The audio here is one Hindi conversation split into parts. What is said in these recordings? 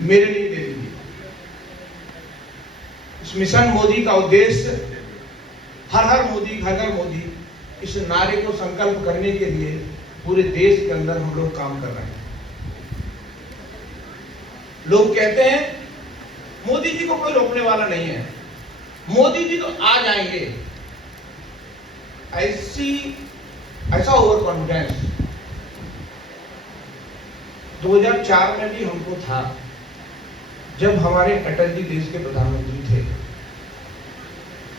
मेरे लिए दे दीजिए। इस मिशन मोदी का उद्देश्य हर हर मोदी घर घर मोदी, इस नारे को संकल्प करने के लिए पूरे देश के अंदर हम लोग काम कर रहे हैं। लोग कहते हैं मोदी जी को कोई रोकने वाला नहीं है, मोदी जी तो आ जाएंगे, ऐसा ओवर कॉन्फिडेंस 2004 में भी हमको था, जब हमारे अटल जी देश के प्रधानमंत्री थे।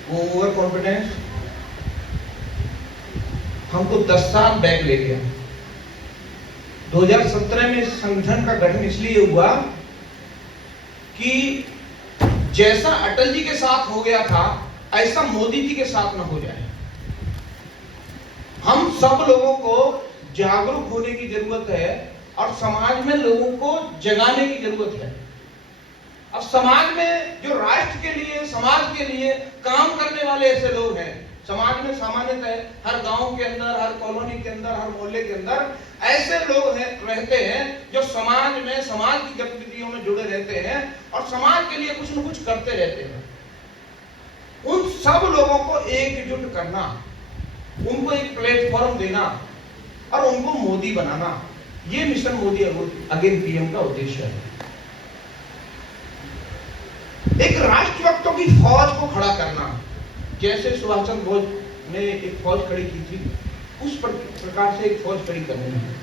वो ओवर कॉन्फिडेंस हमको 10 साल बैक ले गया। 2017 में इस संगठन का गठन इसलिए हुआ कि जैसा अटल जी के साथ हो गया था, ऐसा मोदी जी के साथ न हो जाए। हम सब लोगों को जागरूक होने की जरूरत है और समाज में लोगों को जगाने की जरूरत है। अब समाज में जो राष्ट्र के लिए, समाज के लिए काम करने वाले ऐसे लोग हैं, समाज में सामान्यतः हर गांव के अंदर, हर कॉलोनी के अंदर, हर मोहल्ले के अंदर ऐसे लोग रहते हैं जो समाज में, समाज की गतिविधियों में जुड़े रहते हैं और समाज के लिए कुछ न कुछ करते रहते हैं। उन सब लोगों को एकजुट करना, उनको एक प्लेटफॉर्म देना और उनको मोदी बनाना, ये मिशन मोदी अगेन पीएम का उद्देश्य है। एक राष्ट्रभक्तों की फौज को खड़ा करना, जैसे सुभाष चंद्र बोस ने एक फौज खड़ी की थी, उस प्रकार से एक फौज खड़ी करनी है।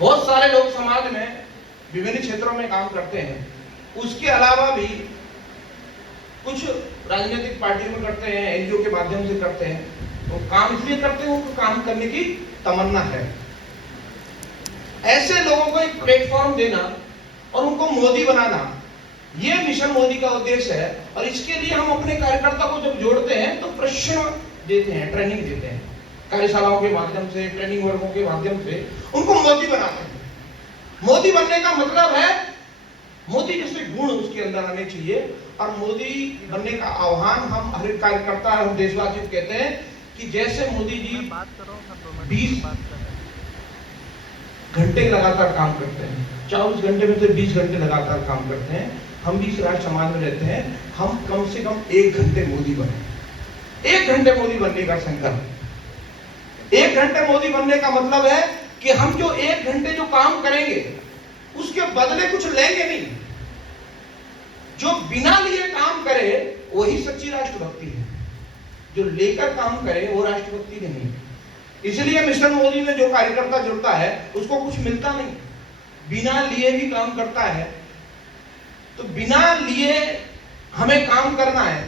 बहुत सारे लोग समाज में विभिन्न क्षेत्रों में काम करते हैं, उसके अलावा भी कुछ राजनीतिक पार्टियों में करते हैं, एनजीओ के माध्यम से करते हैं। तो काम इसलिए करते हैं, उनको काम करने की तमन्ना है। ऐसे लोगों को एक प्लेटफॉर्म देना और उनको मोदी बनाना, ये मिशन मोदी का उद्देश्य है। और इसके लिए हम अपने कार्यकर्ता को जब जोड़ते हैं तो प्रशिक्षण देते हैं, ट्रेनिंग देते हैं, कार्यशालाओं के माध्यम से, ट्रेनिंग वर्गों के माध्यम से उनको मोदी बनाते हैं। मोदी बनने का मतलब है मोदी जैसे गुण उसके अंदर आने चाहिए। और मोदी बनने का आह्वान हम हर एक कार्यकर्ता, हम देशवासी को कहते हैं कि जैसे मोदी जी 20 घंटे लगातार काम करते हैं, 24 घंटे में से 20 घंटे लगातार काम करते हैं, हम भी इस राष्ट्र समाज में रहते हैं, हम कम से कम 1 घंटे मोदी बने। 1 घंटे मोदी बनने का संकल्प। 1 घंटे मोदी बनने का मतलब है कि हम जो 1 घंटे जो काम करेंगे उसके बदले कुछ लेंगे नहीं। जो बिना लिए काम करे वही सच्ची राष्ट्रभक्ति है, जो लेकर काम करे वो राष्ट्रभक्ति नहीं। इसलिए मिशन मोदी में जो कार्यकर्ता जुड़ता है उसको कुछ मिलता नहीं, बिना लिए भी काम करता है। तो बिना लिए हमें काम करना है।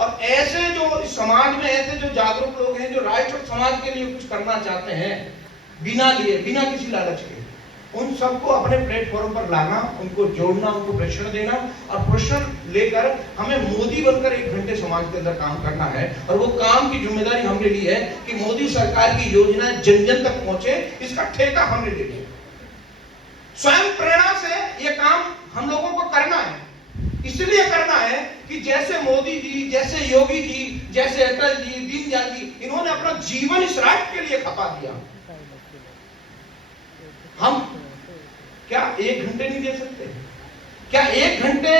और ऐसे जो समाज में ऐसे जो जागरूक लोग हैं, जो राष्ट्र और समाज के लिए कुछ करना चाहते हैं, बिना लिए, बिना किसी लालच के, उन सबको अपने प्लेटफॉर्म पर लाना, उनको जोड़ना, उनको प्रशिक्षण देना और प्रशिक्षण लेकर हमें मोदी बनकर 1 घंटे समाज के अंदर काम करना है। और वो काम की जिम्मेदारी हमने ली है कि मोदी सरकार की योजना जन जन तक पहुंचे, इसका ठेका हमने ले लिया। स्वयं प्रेरणा से ये काम हम लोगों को करना है। इसलिए करना है कि जैसे मोदी जी, जैसे योगी जी, जैसे अटल जी, दीनदयाल जी, इन्होंने अपना जीवन इस राष्ट्र के लिए खपा दिया। हम क्या 1 घंटे नहीं दे सकते? क्या 1 घंटे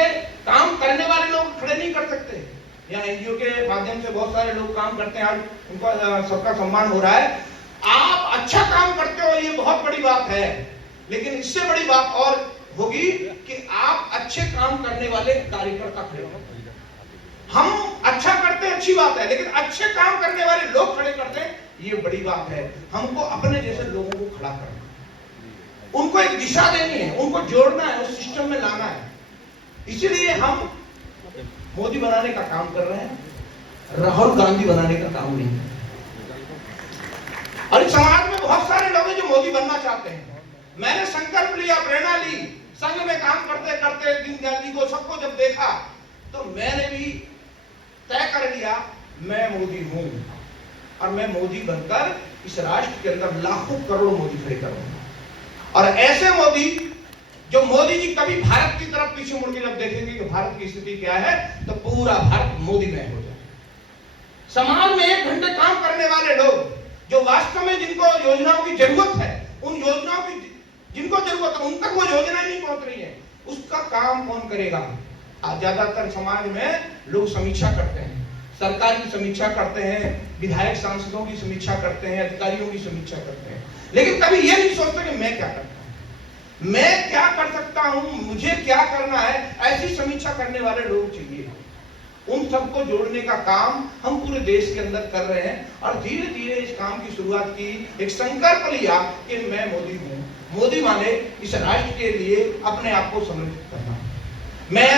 काम करने वाले लोग खड़े नहीं कर सकते? यहाँ एनजीओ के माध्यम से बहुत सारे लोग काम करते हैं, आज उनका सबका सम्मान हो रहा है। आप अच्छा काम करते हो, ये बहुत बड़ी बात है, लेकिन इससे बड़ी बात और होगी कि आप अच्छे काम करने वाले कार्यकर्ता खड़े हो। हम अच्छा करते हैं, अच्छी बात है, लेकिन अच्छे काम करने वाले लोग खड़े करते हैं, ये बड़ी बात है। हमको अपने जैसे लोगों को खड़ा करना, उनको एक दिशा देनी है, उनको जोड़ना है, उस सिस्टम में लाना है। इसीलिए हम मोदी बनाने का काम कर रहे हैं, राहुल गांधी बनाने का काम नहीं है। और समाज में बहुत सारे लोग हैं जो मोदी बनना चाहते हैं। मैंने संकल्प लिया, प्रेरणा ली, संघ में काम करते करते दीनदयाल जी को, सबको जब देखा तो मैंने भी तय कर लिया मैं मोदी हूं और मैं मोदी बनकर इस राष्ट्र के अंदर लाखों करोड़ों मोदी खड़े करूंगा। और ऐसे मोदी जो मोदी जी कभी भारत की तरफ पीछे मुड़ के जब देखेंगे कि भारत की स्थिति क्या है, तो पूरा भारत मोदीमय हो जाए। समाज में 1 घंटे काम करने वाले लोग जो वास्तव में जिनको योजनाओं की जरूरत है, उन योजनाओं की जिनको जरूरत है उन तक वो योजना नहीं पहुंच रही है, उसका काम कौन करेगा? ज्यादातर समाज में लोग समीक्षा करते हैं, सरकार की समीक्षा करते हैं, विधायक सांसदों की समीक्षा करते हैं, अधिकारियों की समीक्षा करते हैं, लेकिन कभी ये नहीं सोचते कि मैं क्या करता हूं, मैं क्या कर सकता हूं, मुझे क्या करना है। ऐसी समीक्षा करने वाले लोग चाहिए। उन सबको जोड़ने का काम हम पूरे देश के अंदर कर रहे हैं और धीरे धीरे इस काम की शुरुआत की। एक संकल्प लिया कि मैं मोदी हूं। मोदी माने इस राष्ट्र के लिए अपने आप को समर्पित करना। मैं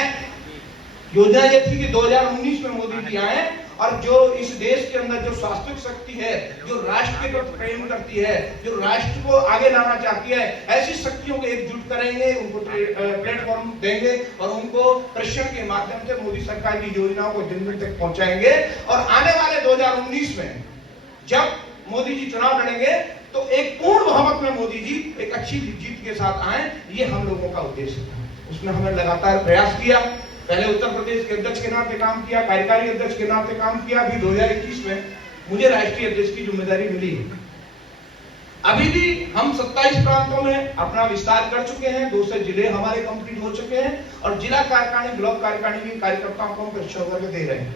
योजना ये थी कि 2019 में मोदी जी आए और जो इस देश के अंदर जो स्वास्थ्य शक्ति है, जो राष्ट्र के प्रति प्रेम करती है, जो राष्ट्र को आगे लाना चाहती है, ऐसी शक्तियों को एकजुट करेंगे, उनको प्लेटफॉर्म देंगे और उनको प्रशिक्षण के माध्यम से मोदी सरकार की योजनाओं को दिन दिन तक पहुंचाएंगे। और आने वाले 2019 में जब मोदी जी चुनाव लड़ेंगे तो एक पूर्ण बहुमत में मोदी जी एक अच्छी जीत के साथ आए, ये हम लोगों का उद्देश्य था। उसमें हमने लगातार प्रयास किया। पहले उत्तर प्रदेश के अध्यक्ष के नाते काम किया, कार्यकारी अध्यक्ष के नाते काम किया। अभी 2021 में मुझे राष्ट्रीय अध्यक्ष की जिम्मेदारी मिली है। अभी भी हम 27 प्रांतों में अपना विस्तार कर चुके हैं, 2 से जिले हमारे कंप्लीट हो चुके हैं और जिला कार्यकारिणी, ब्लॉक कार्यकारिणी के कार्यकर्ताओं को हम प्रशिक्षण वर्ग दे रहे हैं।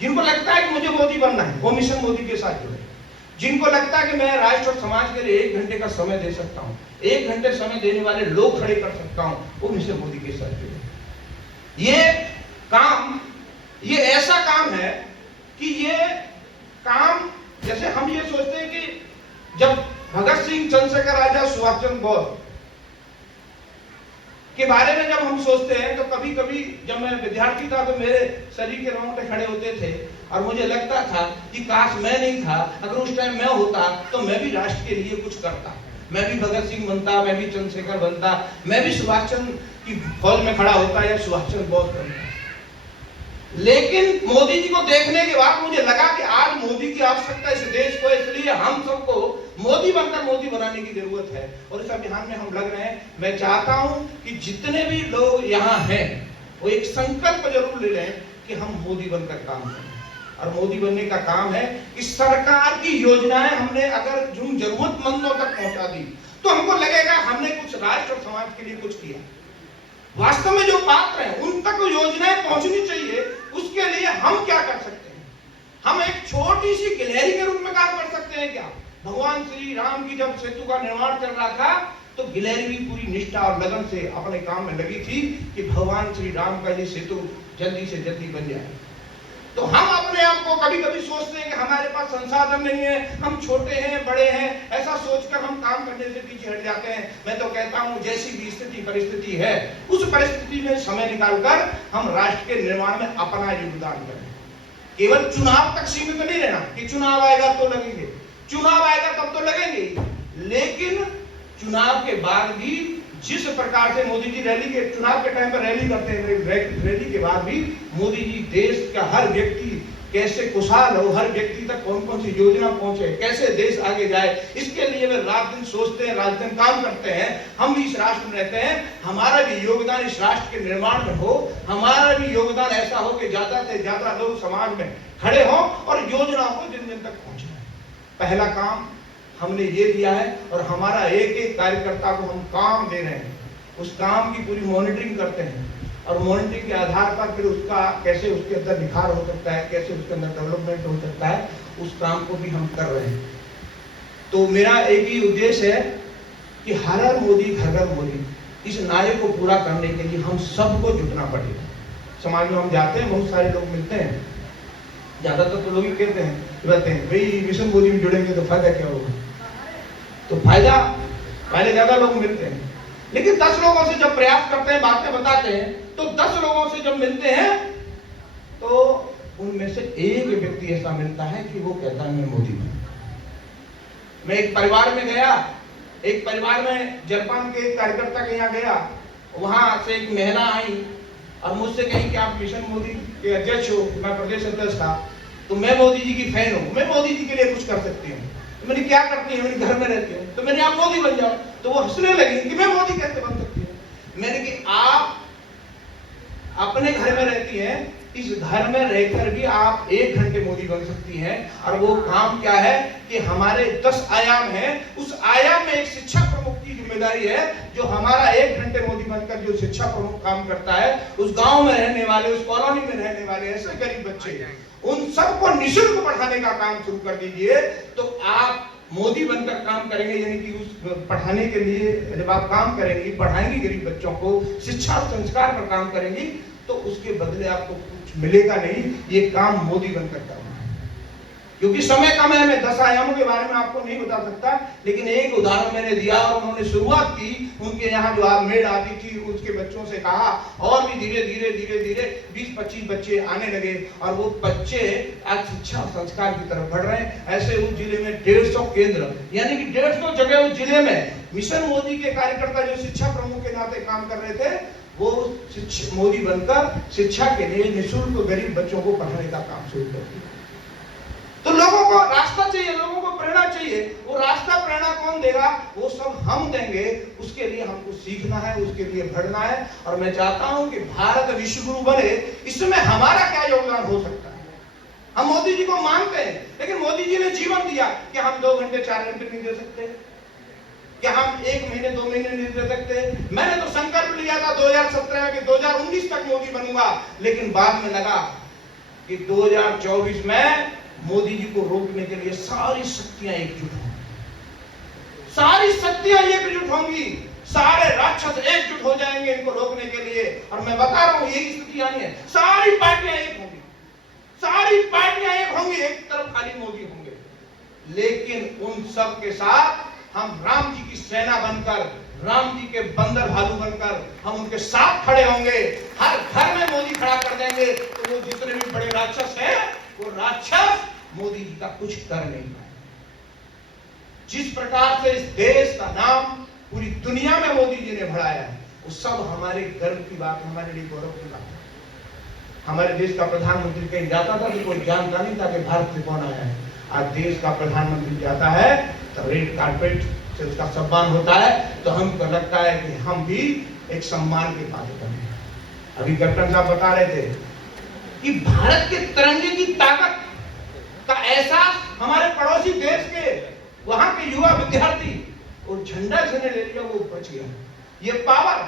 जिनको लगता है कि मुझे मोदी बनना है, वो मिशन मोदी के साथ जुड़े। जिनको लगता है कि मैं राष्ट्र और समाज के लिए 1 घंटे का समय दे सकता हूं, 1 घंटे समय देने वाले लोग खड़े कर सकता हूं, वो मिशन मोदी के साथ जुड़े। ये काम, ये ऐसा काम है कि ये काम, जैसे हम ये सोचते हैं कि जब भगत सिंह, चंद्रशेखर आजाद, सुभाष चंद्र बोस के बारे में जब हम सोचते हैं तो कभी कभी जब मैं विद्यार्थी था तो मेरे शरीर के रोंगटे खड़े होते थे और मुझे लगता था कि काश मैं नहीं था, अगर उस टाइम मैं होता तो मैं भी राष्ट्र के लिए कुछ करता, मैं भी भगत सिंह बनता, मैं भी चंद्रशेखर बनता, मैं भी सुभाष चंद्र की फौज में खड़ा होता या सुभाष चंद्र बोस बनता। लेकिन मोदी जी को देखने के बाद मुझे लगा कि आज मोदी की आवश्यकता इस देश को, इसलिए हम सबको मोदी बनकर मोदी बनाने की जरूरत है और इस अभियान में हम लग रहे हैं। मैं चाहता हूं कि जितने भी लोग यहाँ हैं वो एक संकल्प जरूर ले लें कि हम मोदी बनकर काम करें। और मोदी बनने का काम है कि सरकार की योजनाएं हमने अगर जिन जरूरतमंदों तक पहुंचा दी तो हमको लगेगा हमने कुछ राष्ट्र और समाज के लिए कुछ किया। वास्तव में जो पात्र हैं उन तक योजनाएं पहुंचनी चाहिए। उसके लिए हम क्या कर सकते हैं? हम एक छोटी सी गिलहरी के रूप में काम कर सकते हैं क्या? भगवान श्री राम की जब सेतु का निर्माण चल रहा था तो गिलहरी भी पूरी निष्ठा और लगन से अपने काम में लगी थी कि भगवान श्री राम का ये सेतु जल्दी से जल्दी बन जाए। तो हम अपने आप को कभी कभी सोचते हैं कि हमारे पास संसाधन नहीं है, हम छोटे हैं, बड़े हैं, ऐसा सोचकर हम काम करने से पीछे हट जाते हैं। मैं तो कहता हूं जैसी भी स्थिति परिस्थिति है उस परिस्थिति में समय निकालकर हम राष्ट्र के निर्माण में अपना योगदान करें। केवल चुनाव तक सीमित नहीं रहना कि चुनाव आएगा तो लगेंगे, चुनाव आएगा तब तो लगेंगे, लेकिन चुनाव के बाद भी जिस प्रकार से मोदी जी रैली के चुनाव के टाइम पर रैली करते हैं, रैली के बाद भी मोदी जी देश का हर व्यक्ति कैसे खुशहाल हो, हर व्यक्ति तक कौन कौन सी योजना पहुंचे, कैसे देश आगे जाए, इसके लिए वे रात दिन सोचते हैं, रात दिन काम करते हैं। हम भी इस राष्ट्र में रहते हैं, हमारा भी योगदान इस राष्ट्र के निर्माण में हो, हमारा भी योगदान ऐसा हो कि ज्यादा से ज्यादा लोग समाज में खड़े हों और योजनाओं को दिन दिन तक पहुंचे। पहला काम हमने ये दिया है और हमारा एक एक कार्यकर्ता को हम काम दे रहे हैं, उस काम की पूरी मॉनिटरिंग करते हैं और मॉनिटरिंग के आधार पर फिर उसका कैसे उसके अंदर निखार हो सकता है, कैसे उसके अंदर डेवलपमेंट हो सकता है, उस काम को भी हम कर रहे हैं। तो मेरा एक ही उद्देश्य है कि हर हर मोदी घर घर मोदी, इस नारे को पूरा करने के लिए हम सबको जुटना पड़ेगा। समाज में हम जाते हैं, बहुत सारे लोग मिलते हैं, ज्यादातर तो लोग ही कहते हैं भाई मिशन मोदी में जुड़ेंगे तो फायदा क्या होगा। तो फायदा पहले ज्यादा लोग मिलते हैं, लेकिन 10 लोगों से जब प्रयास करते हैं, बातें बताते हैं, तो 10 लोगों से जब मिलते हैं तो उनमें से एक व्यक्ति ऐसा मिलता है कि वो कहता है मैं मोदी हूं। मैं एक परिवार में गया, एक परिवार में जलपान के एक कार्यकर्ता के यहाँ गया, वहां से एक महिला आई और मुझसे कही कि आप मिशन मोदी के अध्यक्ष हो। मैं प्रदेश अध्यक्ष था, तो मैं मोदी जी की फैन हूं, मैं मोदी जी के लिए कुछ कर सकती हूँ। तो मैंने क्या करती है, मैंने घर में रहती हूँ, तो मैंने आप मोदी बन जाओ। तो वो हंसने लगी कि मैं मोदी कैसे बन सकती हूँ। मैंने कि आप अपने घर में रहती हैं, इस घर में रहकर भी आप 1 घंटे मोदी बन सकती हैं। और वो काम क्या है कि हमारे 10 आयाम हैं, उस आयाम में एक शिक्षा प्रमुख की जिम्मेदारी है, जो हमारा 1 घंटे मोदी बनकर जो शिक्षा प्रमुख काम करता है, उस गांव में रहने वाले, उस कॉलोनी में रहने वाले ऐसे गरीब बच्चे, उन सबको निःशुल्क पढ़ाने का काम शुरू कर दीजिए। तो आप मोदी बनकर काम करेंगे, यानी कि उस पढ़ाने के लिए जब आप काम करेंगी, पढ़ाएंगी गरीब बच्चों को, शिक्षा संस्कार पर काम करेंगी, तो उसके बदले आपको कुछ मिलेगा नहीं, ये काम मोदी बनकर करना है। क्योंकि समय कम है, मैं 10 आयामों के बारे में आपको नहीं बता सकता, लेकिन एक उदाहरण मैंने दिया और उन्होंने शुरुआत की। उनके यहाँ जो मेड आती थी, उसके बच्चों से कहा, और भी धीरे धीरे 20-25 बच्चे आने लगे, और वो बच्चे आज शिक्षा और संस्कार की तरफ बढ़ रहे हैं। ऐसे उस जिले में 150 केंद्र, यानी कि 150 जगह उस जिले में मिशन मोदी के कार्यकर्ता जो शिक्षा प्रमुख के नाते काम कर रहे थे, वो मोदी बनकर शिक्षा के लिए निःशुल्क गरीब बच्चों को पढ़ाने का काम शुरू कर दिया। तो लोगों को रास्ता चाहिए, लोगों को प्रेरणा चाहिए। वो रास्ता प्रेरणा कौन देगा? वो सब हम देंगे। उसके लिए हमको सीखना है, उसके लिए बढ़ना है। और मैं चाहता हूं कि भारत विश्व गुरु बने, इसमें हमारा क्या योगदान हो सकता है? हम मोदी जी को मानते हैं, लेकिन मोदी जी ने जीवन दिया कि हम 2 घंटे 4 घंटे नहीं दे सकते, क्या हम 1 महीने 2 महीने नहीं दे सकते? मैंने तो संकल्प लिया था 2017 में कि 2019 तक मोदी बनूंगा, लेकिन बाद में लगा कि 2024 में मोदी जी को रोकने के लिए सारी शक्तियां एकजुट होंगी, सारी शक्तियां एकजुट होंगी, सारे राक्षस एकजुट हो जाएंगे इनको रोकने के लिए। और मैं बता रहा हूं, यही स्थिति आनी है। सारी पार्टियां एक होंगी, सारी पार्टियां एक होंगी, एक तरफ खाली मोदी होंगे, लेकिन उन सब के साथ हम राम जी की सेना बनकर, राम जी के बंदर भालू बनकर हम उनके साथ खड़े होंगे। हर घर में मोदी खड़ा कर देंगे, तो वो जितने भी बड़े राक्षस हैं, वो राक्षस मोदी जी का कुछ कर नहीं पाए। जिस प्रकार से इस देश का नाम पूरी दुनिया में मोदी जी ने बढ़ाया है, वो सब हमारे गर्व की बात, हमारे लिए गौरव की बात है। हमारे देश का प्रधानमंत्री कहीं जाता था तो कोई जानता नहीं था कि भारत से कौन आया है। आज देश का प्रधानमंत्री जाता है तो रेड कार्पेट से उसका सम्मान होता है, तो हमको लगता है कि हम भी एक सम्मान के पात्र बने। अभी कैप्टन साहब बता रहे थे कि भारत के तिरंगे की ताकत का एहसास हमारे पड़ोसी देश के वहां के युवा विद्यार्थी, वो झंडा जिसने ले लिया वो बच गया। ये पावर,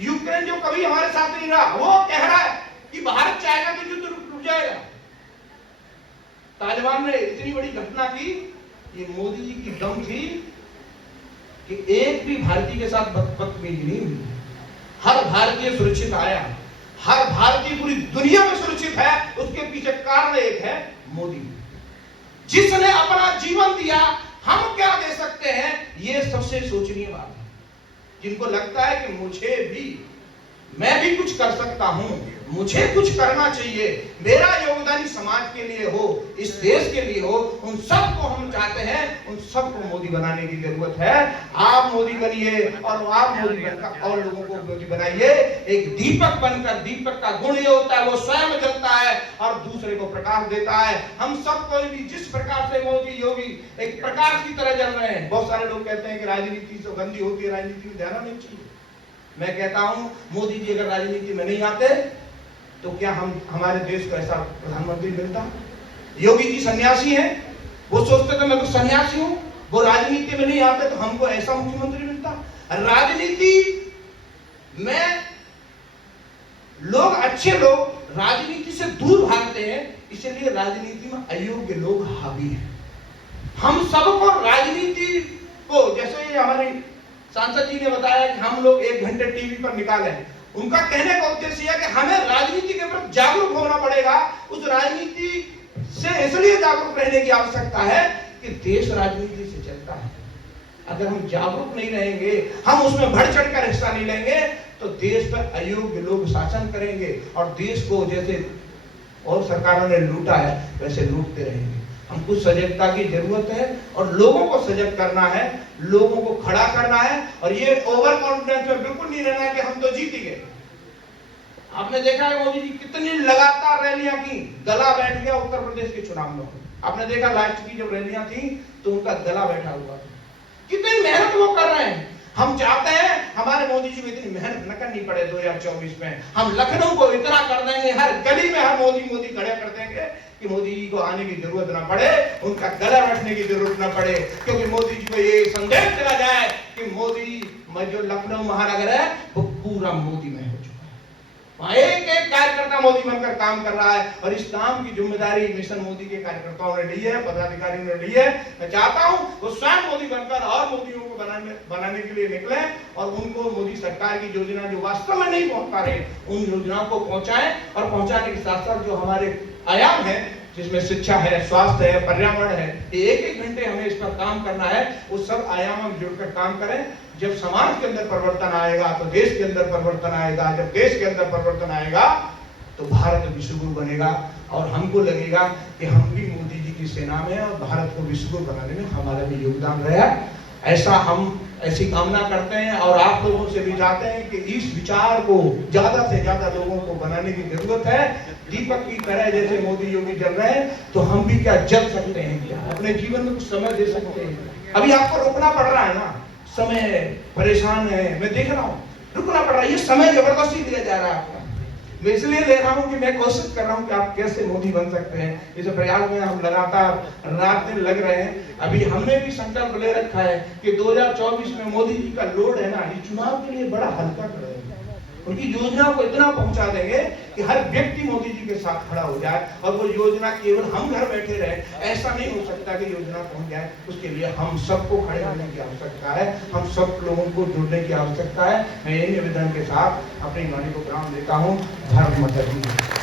यूक्रेन जो कभी हमारे साथ नहीं रहा, वो कह रहा है कि भारत चाहेगा तो युद्ध रुक जाएगा। तालिबान ने इतनी बड़ी घटना की, ये मोदी जी की दम थी कि एक भी भारतीय के साथ बदतमीजी नहीं हुई। हर भारतीय सुरक्षित आया, हर भारतीय पूरी दुनिया में सुरक्षित है। उसके पीछे कारण एक है, मोदी, जिसने अपना जीवन दिया। हम क्या दे सकते हैं, ये सबसे सोचनीय बात है। जिनको लगता है कि मुझे भी, मैं भी कुछ कर सकता हूं, मुझे कुछ करना चाहिए, मेरा योगदान इस समाज के लिए हो, इस देश के लिए हो, उन सबको हम चाहते हैं, उन सबको मोदी बनाने की जरूरत है। आप मोदी बनिए और आप मोदी बनकर और लोगों को मोदी बनाइए। एक दीपक बनकर, दीपक का गुण ये होता है वो स्वयं जलता है और दूसरे को प्रकाश देता है। हम सब कोई भी जिस प्रकार से मोदी योगी एक प्रकाश की तरह जल रहे हैं। बहुत सारे लोग कहते हैं कि राजनीति से गंदी होती है, राजनीति में ध्यान नहीं चाहिए। मैं कहता हूं, मोदी जी अगर राजनीति में नहीं आते तो क्या हमारे देश को ऐसा प्रधानमंत्री मिलता? योगी जी सन्यासी हैं, वो सोचते थे मैं तो सन्यासी हूं, वो राजनीति में नहीं आते तो हमको ऐसा मुख्यमंत्री मिलता। राजनीति में लोग, अच्छे लोग राजनीति से दूर भागते हैं, इसलिए राजनीति में अयोग्य लोग हावी हैं। हम सबको राजनीति को, जैसे हमारे सांसद जी ने बताया कि हम लोग 1 घंटे टीवी पर निकालें, उनका कहने का उद्देश्य है कि हमें राजनीति के प्रति जागरूक होना पड़ेगा। उस राजनीति से इसलिए जागरूक रहने की आवश्यकता है कि देश राजनीति से चलता है। अगर हम जागरूक नहीं रहेंगे, हम उसमें बढ़ चढ़कर हिस्सा नहीं लेंगे, तो देश पर अयोग्य लोग शासन करेंगे और देश को जैसे और सरकारों ने लूटा है वैसे लूटते रहेंगे। हमको सजगता की जरूरत है और लोगों को सजग करना है, लोगों को खड़ा करना है। और ये ओवर कॉन्फिडेंस में बिल्कुल नहीं रहना है कि हम तो जीत गए। आपने देखा है मोदी जी कितनी लगातार रैलियां की, गला बैठ गया उत्तर प्रदेश के चुनाव में। आपने देखा लास्ट की जब रैलियां थी तो उनका गला बैठा हुआ था। कितनी मेहनत वो कर रहे हैं। हम चाहते हैं हमारे मोदी जी को इतनी मेहनत न करनी पड़े 2024 में। हम लखनऊ को इतना कर देंगे, हर गली में हर मोदी मोदी खड़े कर देंगे कि मोदी जी को आने की जरूरत ना पड़े, उनका गला बैठने की जरूरत ना पड़े, क्योंकि मोदी जी को ये संदेश चला जाए कि मोदी जो लखनऊ महानगर है वो पूरा मोदी में हो चुका है। वहां एक एक कार्यकर्ता मोदी बनकर काम कर रहा है और इस काम की जिम्मेदारी मिशन मोदी के कार्यकर्ताओं ने ली है, पदाधिकारियों ने ली है। मैं चाहता हूं वो स्वयं मोदी बनकर और मोदियों को बनाने के लिए निकले और उनको मोदी सरकार की योजना जो वास्तव में नहीं पहुंच पा रहे उन योजनाओं को पहुंचाएं, और पहुंचाने के साथ साथ जो हमारे आयाम है जिसमें शिक्षा है, स्वास्थ्य है, पर्यावरण है, एक एक घंटे हमें इस पर काम करना है। वो सब आयाम हम जुड़कर काम करें। जब समाज के अंदर परिवर्तन आएगा तो देश के अंदर परिवर्तन आएगा, जब देश के अंदर परिवर्तन आएगा तो भारत विश्वगुरु बनेगा और हमको लगेगा कि हम भी मोदी जी की सेना में और भारत को विश्वगुरु बनाने में हमारा भी योगदान रहा। ऐसी कामना करते हैं और आप लोगों से भी चाहते हैं कि इस विचार को ज्यादा से ज्यादा लोगों को बनाने की जरूरत है। दीपक की तरह जैसे मोदी योगी जल रहे हैं तो हम भी क्या जल सकते हैं, क्या अपने जीवन में कुछ समय दे सकते हैं। अभी आपको रुकना पड़ रहा है ना, समय परेशान है, मैं देख रहा हूँ रुकना पड़ रहा है, ये समय जबरदस्ती दिया जा रहा है आपको। मैं इसलिए ले रहा हूं कि मैं कोशिश कर रहा हूं कि आप कैसे मोदी बन सकते हैं। इस प्रयास में हम लगातार रात दिन लग रहे हैं। अभी हमने भी संकल्प ले रखा है कि 2024 में मोदी जी का लोड है ना, ये चुनाव के लिए बड़ा हल्का कर रहे हैं। उनकी योजना को इतना पहुंचा देंगे कि हर व्यक्ति मोदी जी के साथ खड़ा हो जाए और वो योजना केवल हम घर बैठे रहे, ऐसा नहीं हो सकता कि योजना पहुंच जाए। उसके लिए हम सबको खड़े होने की आवश्यकता है, हम सब लोगों को जुड़ने की आवश्यकता है। मैं यही निवेदन के साथ अपनी वाणी को विराम देता हूँ। भारत माता की जय।